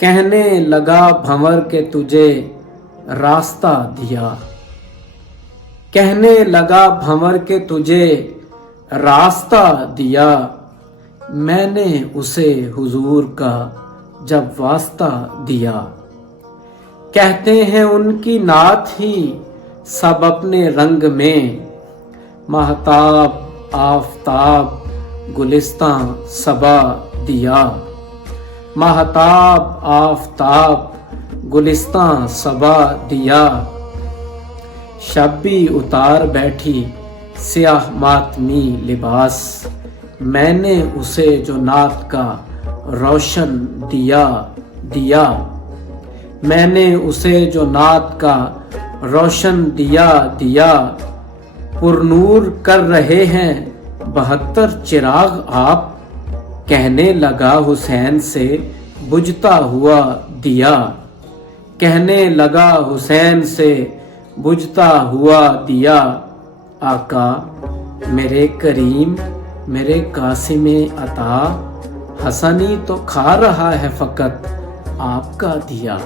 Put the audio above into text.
कहने लगा भंवर के तुझे रास्ता दिया, कहने लगा भंवर के तुझे रास्ता दिया, मैंने उसे हुजूर का जब वास्ता दिया। कहते हैं उनकी नात ही सब अपने रंग में, महताब आफताब गुलिस्तां सबा दिया, महताब आफताब गुलिस्तां सबा दिया। शब्बी उतार बैठी स्याह मातमी लिबास, मैंने उसे जो नात का रोशन दिया दिया, मैंने उसे जो नात का रोशन दिया दिया। पुरनूर कर रहे हैं 72 चिराग आप, कहने लगा हुसैन से बुझता हुआ दिया, कहने लगा हुसैन से बुझता हुआ दिया। आका मेरे करीम मेरे कासिमे अता, हसनी तो खा रहा है फकत आपका दिया।